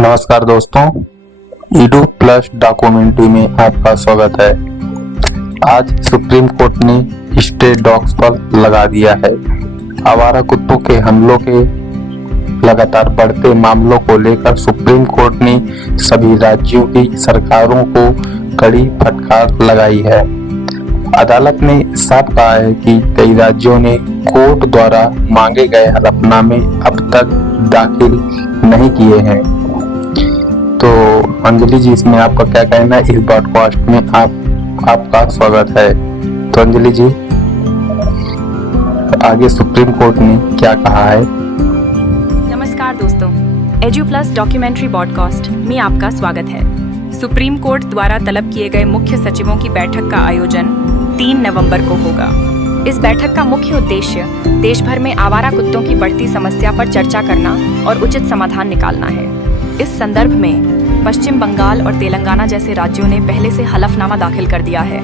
नमस्कार दोस्तों, Edu plus documentary में आपका स्वागत है। आज सुप्रीम कोर्ट ने स्ट्रे डॉग्स पर लगा दिया है। आवारा कुत्तों के हमलों के लगातार बढ़ते मामलों को लेकर सुप्रीम कोर्ट ने सभी राज्यों की सरकारों को कड़ी फटकार लगाई है। अदालत ने साफ कहा है कि कई राज्यों ने कोर्ट द्वारा मांगे गए हलफनामे अब तक दाखिल नहीं किए हैं। तो अंजलि जी, इसमें आपका क्या कहना है? इस पॉडकास्ट में आपका स्वागत है। तो अंजलि जी, आगे सुप्रीम कोर्ट ने क्या कहा है? नमस्कार दोस्तों, एजू प्लस डॉक्यूमेंट्री पॉडकास्ट में आपका स्वागत है। सुप्रीम कोर्ट द्वारा तलब किए गए मुख्य सचिवों की बैठक का आयोजन 3 नवंबर को होगा। इस बैठक का मुख्य उद्देश्य देश भर में आवारा कुत्तों की बढ़ती समस्या पर चर्चा करना और उचित समाधान निकालना है। इस संदर्भ में पश्चिम बंगाल और तेलंगाना जैसे राज्यों ने पहले से हलफनामा दाखिल कर दिया है,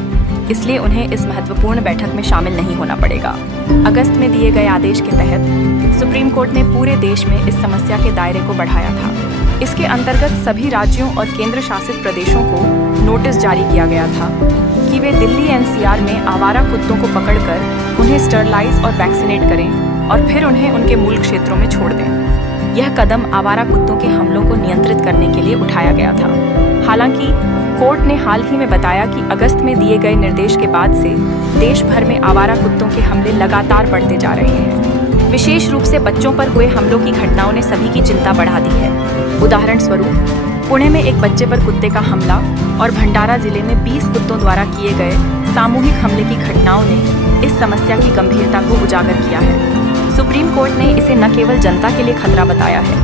इसलिए उन्हें इस महत्वपूर्ण बैठक में शामिल नहीं होना पड़ेगा। अगस्त में दिए गए आदेश के तहत सुप्रीम कोर्ट ने पूरे देश में इस समस्या के दायरे को बढ़ाया था। इसके अंतर्गत सभी राज्यों और केंद्र शासित प्रदेशों को नोटिस जारी किया गया था कि वे दिल्ली एनसीआर में आवारा कुत्तों को पकड़कर उन्हें स्टरलाइज और वैक्सीनेट करें और फिर उन्हें उनके मूल क्षेत्रों में छोड़ दें। यह कदम आवारा कुत्तों के हमलों को नियंत्रित करने के लिए उठाया गया था। हालांकि कोर्ट ने हाल ही में बताया कि अगस्त में दिए गए निर्देश के बाद से देश भर में आवारा कुत्तों के हमले लगातार बढ़ते जा रहे हैं। विशेष रूप से बच्चों पर हुए हमलों की घटनाओं ने सभी की चिंता बढ़ा दी है। उदाहरण स्वरूप, पुणे में एक बच्चे पर कुत्ते का हमला और भंडारा जिले में 20 कुत्तों द्वारा किए गए सामूहिक हमले की घटनाओं ने इस समस्या की गंभीरता को उजागर किया है। सुप्रीम कोर्ट ने इसे न केवल जनता के लिए खतरा बताया है,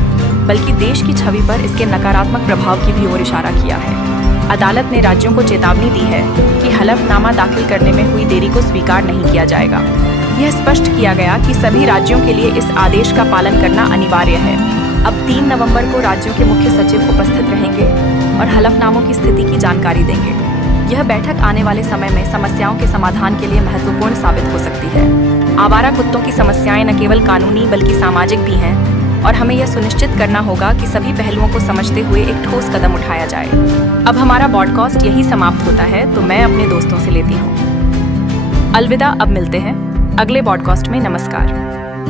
बल्कि देश की छवि पर इसके नकारात्मक प्रभाव की भी ओर इशारा किया है। अदालत ने राज्यों को चेतावनी दी है कि हलफनामा दाखिल करने में हुई देरी को स्वीकार नहीं किया जाएगा। यह स्पष्ट किया गया कि सभी राज्यों के लिए इस आदेश का पालन करना अनिवार्य है। अब 3 नवंबर को राज्यों के मुख्य सचिव उपस्थित रहेंगे और हलफनामों की स्थिति की जानकारी देंगे। यह बैठक आने वाले समय में समस्याओं के समाधान के लिए महत्वपूर्ण साबित हो सकती है। आवारा कुत्तों की समस्याएं न केवल कानूनी बल्कि सामाजिक भी हैं और हमें यह सुनिश्चित करना होगा कि सभी पहलुओं को समझते हुए एक ठोस कदम उठाया जाए। अब हमारा पॉडकास्ट यही समाप्त होता है, तो मैं अपने दोस्तों से लेती हूँ अलविदा। अब मिलते हैं अगले पॉडकास्ट में। नमस्कार।